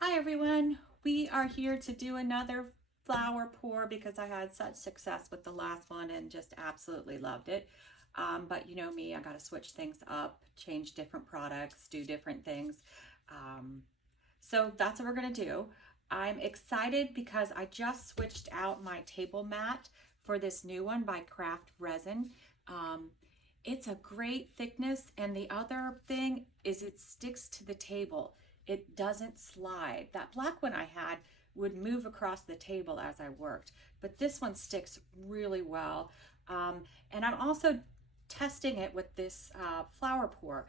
Hi everyone, we are here to do another flower pour because I had such success with the last one and just absolutely loved it. But you know me, I got to switch things up, change different products, do different things. Um, so that's what we're going to do. I'm excited because I just switched out my table mat for this new one by Craft Resin. Um, it's a great thickness, and the other thing is it sticks to the table. It doesn't slide. That black one I had would move across the table as I worked, but this one sticks really well. And I'm also testing it with this flower pour.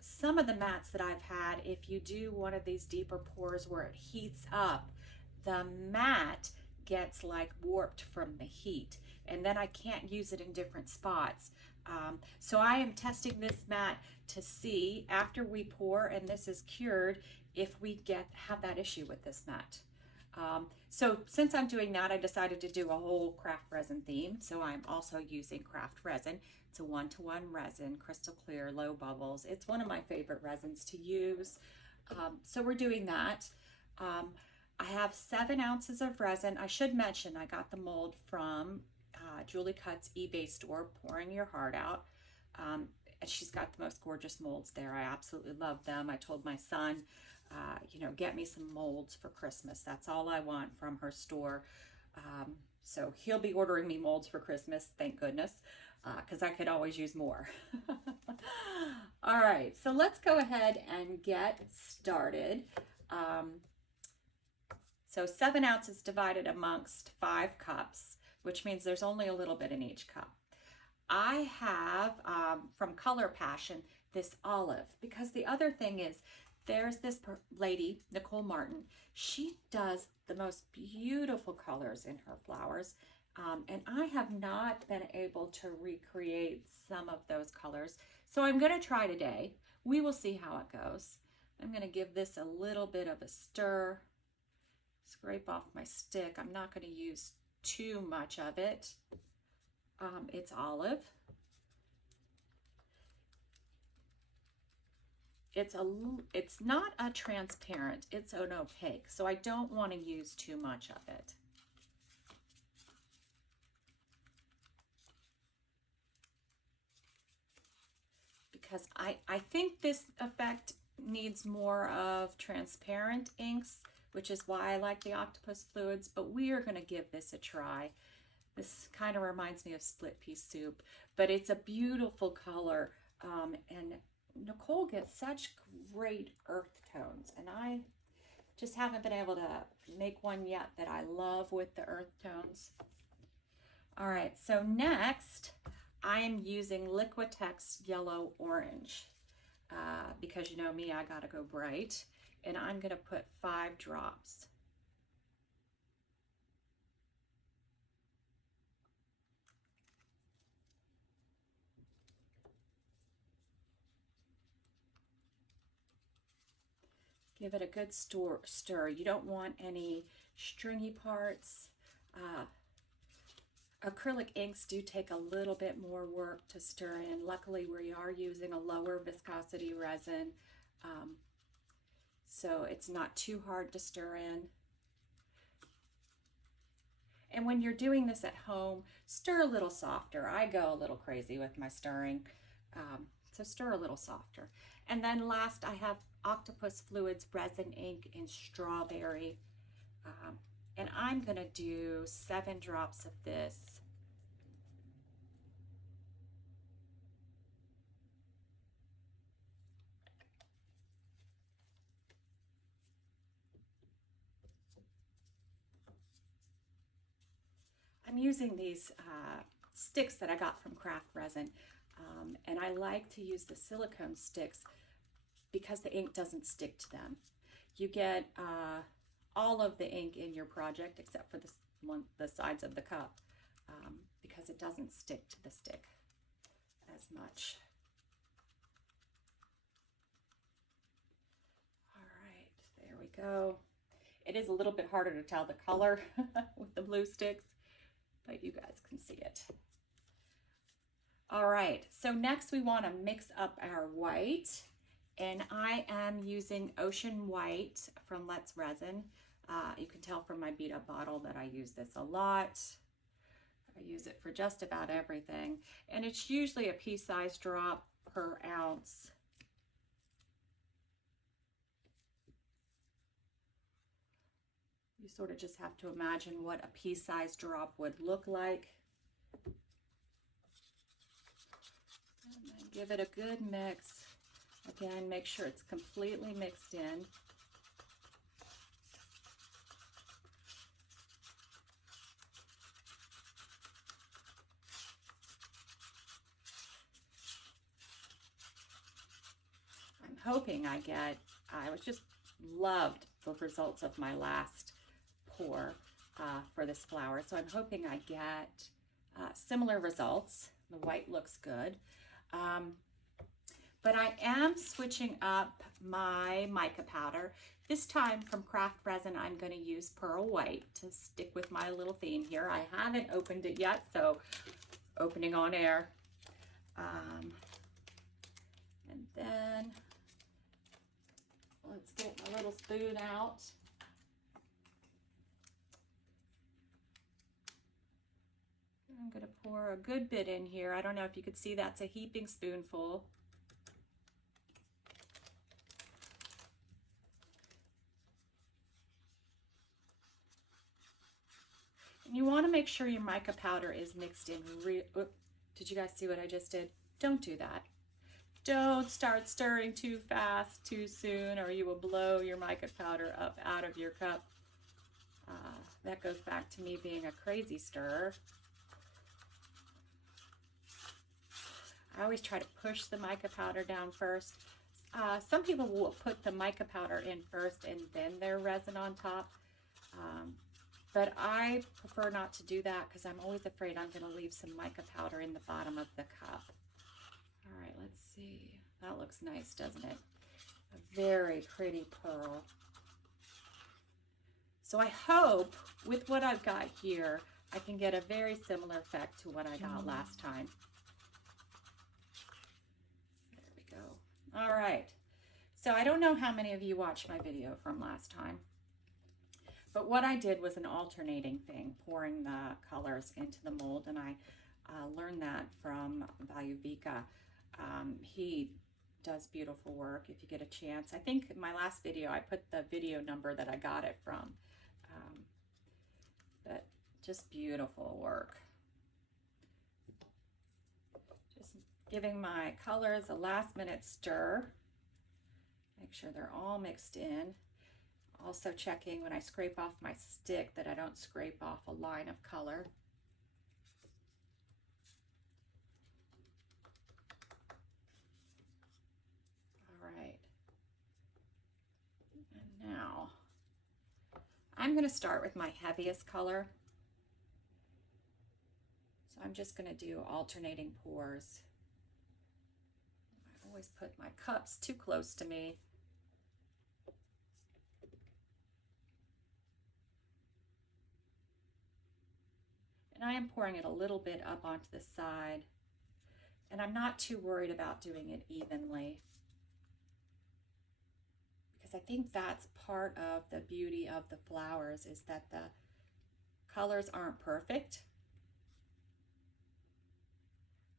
Some of the mats that I've had, if you do one of these deeper pours where it heats up, the mat gets like warped from the heat, and then I can't use it in different spots. So I am testing this mat to see after we pour and this is cured if we have that issue with this mat. So since I'm doing that, I decided to do a whole craft resin theme. So I'm also using craft resin. It's a one-to-one resin, crystal clear, low bubbles. It's one of my favorite resins to use. So we're doing that. Um, I have 7 ounces of resin. I should mention I got the mold from Julie Cut's eBay store, Pouring Your Heart Out. And she's got the most gorgeous molds there. I absolutely love them. I told my son, get me some molds for Christmas. That's all I want from her store. So he'll be ordering me molds for Christmas, thank goodness, because I could always use more. All right, so let's go ahead and get started. Um, so 7 ounces divided amongst 5 cups, which means there's only a little bit in each cup. I have from Color Passion this olive, because the other thing is there's this lady, Nicole Martin. She does the most beautiful colors in her flowers. And I have not been able to recreate some of those colors. So I'm going to try today. We will see how it goes. I'm going to give this a little bit of a stir. Scrape off my stick. I'm not going to use too much of it. It's olive. It's not a transparent, it's an opaque, so I don't want to use too much of it. Because I think this effect needs more of transparent inks, which is why I like the octopus fluids, but we are going to give this a try. This kind of reminds me of split pea soup, but it's a beautiful color, and Nicole gets such great earth tones, and I just haven't been able to make one yet that I love with the earth tones. All right, so next I am using Liquitex Yellow Orange because you know me, I gotta go bright, and I'm gonna put 5 drops. Give it a good stir. You don't want any stringy parts. Acrylic inks do take a little bit more work to stir in. Luckily, we are using a lower viscosity resin, so it's not too hard to stir in. And when you're doing this at home, stir a little softer. I go a little crazy with my stirring, so stir a little softer. And then last, I have Octopus Fluids Resin Ink in Strawberry. And I'm gonna do 7 drops of this. I'm using these sticks that I got from Craft Resin, and I like to use the silicone sticks because the ink doesn't stick to them. You get all of the ink in your project except for the sides of the cup, because it doesn't stick to the stick as much. All right, there we go. It is a little bit harder to tell the color with the blue sticks, but you guys can see it. All right, so next we want to mix up our white, And I am using Ocean White from Let's Resin. You can tell from my beat up bottle that I use this a lot. I use it for just about everything. And it's usually a pea-sized drop per ounce. You sort of just have to imagine what a pea-sized drop would look like. And then give it a good mix. Again, make sure it's completely mixed in. I'm hoping I was just loved the results of my last pour for this flower. So I'm hoping I get similar results. The white looks good. But I am switching up my mica powder. This time from Craft Resin, I'm going to use Pearl White to stick with my little theme here. I haven't opened it yet, so opening on air. And then let's get my little spoon out. I'm going to pour a good bit in here. I don't know if you could see, that's a heaping spoonful. And you want to make sure your mica powder is mixed in. Did you guys see what I just did? Don't do that. Don't start stirring too fast, too soon, or you will blow your mica powder up out of your cup. That goes back to me being a crazy stirrer. I always try to push the mica powder down first. Some people will put the mica powder in first and then their resin on top. But I prefer not to do that because I'm always afraid I'm going to leave some mica powder in the bottom of the cup. All right, let's see. That looks nice, doesn't it? A very pretty pearl. So I hope with what I've got here, I can get a very similar effect to what I got last time. There we go. All right. So I don't know how many of you watched my video from last time. But what I did was an alternating thing, pouring the colors into the mold, and I learned that from Vika. He does beautiful work if you get a chance. I think in my last video, I put the video number that I got it from. But just beautiful work. Just giving my colors a last minute stir. Make sure they're all mixed in. Also checking when I scrape off my stick that I don't scrape off a line of color. All right. And now I'm going to start with my heaviest color. So I'm just going to do alternating pours. I always put my cups too close to me. And I am pouring it a little bit up onto the side. And I'm not too worried about doing it evenly, because I think that's part of the beauty of the flowers, is that the colors aren't perfect.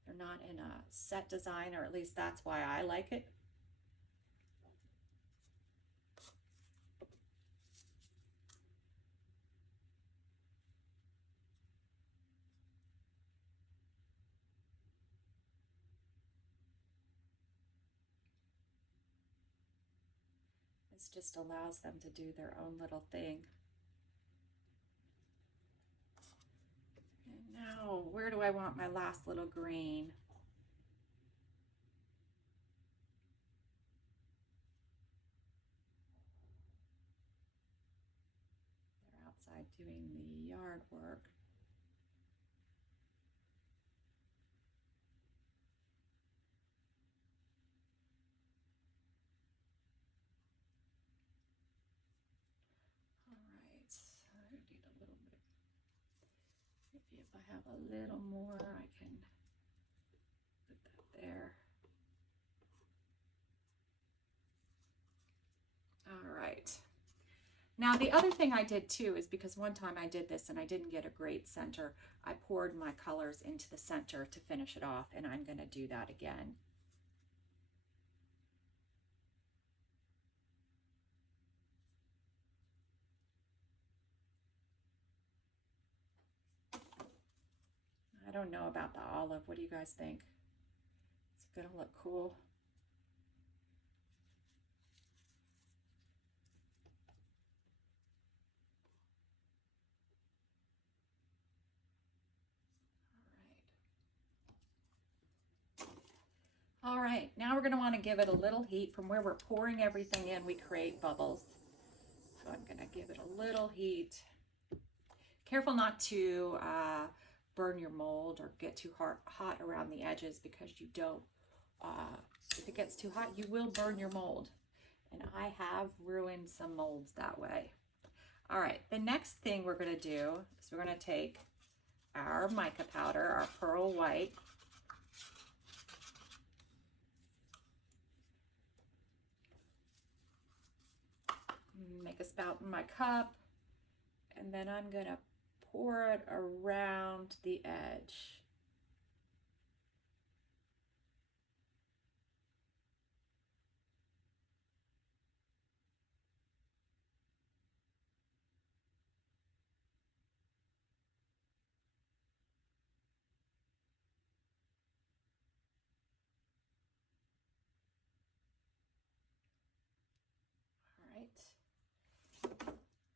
They're not in a set design, or at least that's why I like it. This just allows them to do their own little thing. And now, where do I want my last little green? They're outside doing the yard work. If I have a little more, I can put that there. Now the other thing I did too is because one time I did this and I didn't get a great center, I poured my colors into the center to finish it off, and I'm going to do that again. I don't know about the olive. What do you guys think? It's going to look cool. All right, now we're going to want to give it a little heat. From where we're pouring everything in, we create bubbles. So I'm going to give it a little heat. Careful not to burn your mold or get too hot around the edges, because you don't, if it gets too hot, you will burn your mold. And I have ruined some molds that way. All right, the next thing we're going to do is we're going to take our mica powder, our pearl white, make a spout in my cup, and then I'm going to pour it around the edge.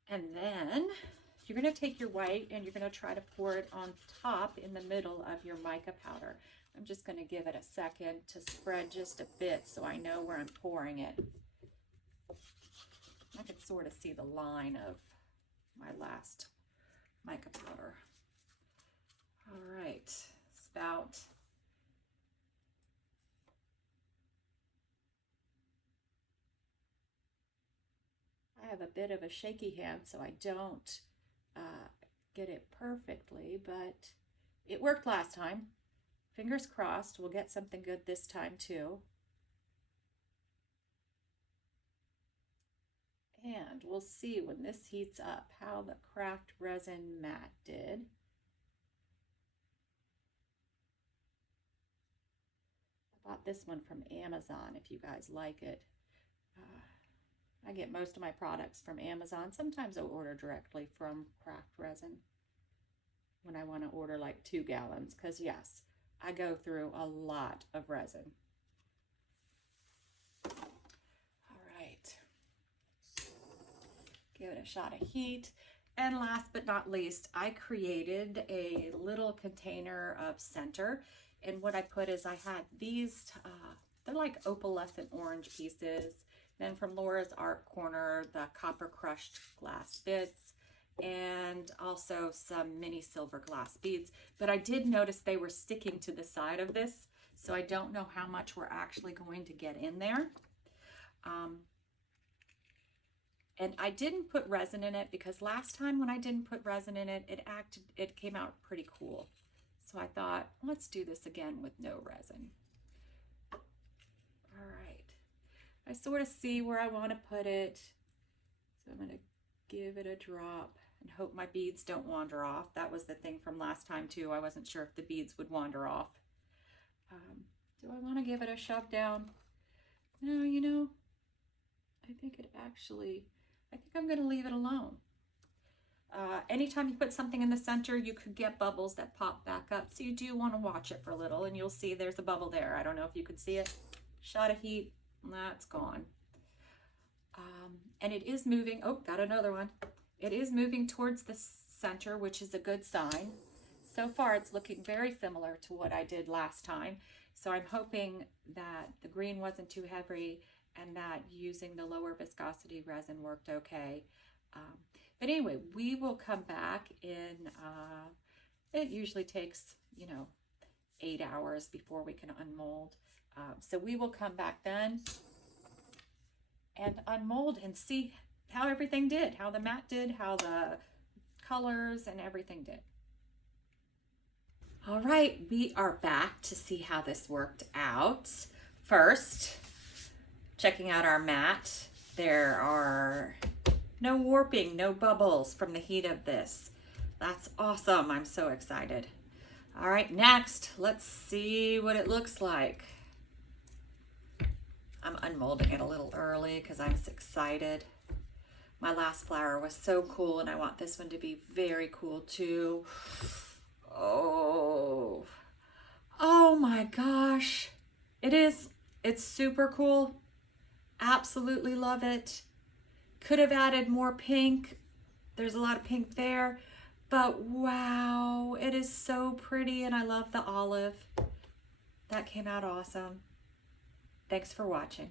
And then you're going to take your white and you're going to try to pour it on top in the middle of your mica powder. I'm just going to give it a second to spread just a bit so I know where I'm pouring it. I can sort of see the line of my last mica powder. All right, spout. I have a bit of a shaky hand, so I don't get it perfectly, but it worked last time. Fingers crossed, we'll get something good this time too. And we'll see when this heats up how the Craft Resin mat did. I bought this one from Amazon if you guys like it. I get most of my products from Amazon. Sometimes I'll order directly from Craft Resin when I want to order like 2 gallons, because yes, I go through a lot of resin. All right, give it a shot of heat. And last but not least, I created a little container of center. And what I put is I had these, they're like opalescent orange pieces. Then from Laura's Art Corner, the copper crushed glass bits, and also some mini silver glass beads. But I did notice they were sticking to the side of this, so I don't know how much we're actually going to get in there. And I didn't put resin in it because last time when I didn't put resin in it, it came out pretty cool. So I thought, let's do this again with no resin. All right. I sort of see where I want to put it. So I'm going to give it a drop and hope my beads don't wander off. That was the thing from last time too. I wasn't sure if the beads would wander off. Do I want to give it a shove down? No, you know, I think I'm going to leave it alone. Anytime you put something in the center, you could get bubbles that pop back up. So you do want to watch it for a little, and you'll see there's a bubble there. I don't know if you could see it. Shot of heat, that's gone. And it is moving. Oh, got another one. It is moving towards the center, which is a good sign. So far, it's looking very similar to what I did last time. So I'm hoping that the green wasn't too heavy and that using the lower viscosity resin worked okay. But anyway, we will come back in, it usually takes, 8 hours before we can unmold. So we will come back then and unmold and see how everything did, how the mat did, how the colors and everything did. All right, we are back to see how this worked out. First, checking out our mat. There are No warping, no bubbles from the heat of this. That's awesome. I'm so excited. All right, next, let's see what it looks like. I'm unmolding it a little early because I'm so excited. My last flower was so cool, and I want this one to be very cool too. Oh, oh my gosh. It's super cool. Absolutely love it. Could have added more pink. There's a lot of pink there, but wow, it is so pretty, and I love the olive. That came out awesome. Thanks for watching.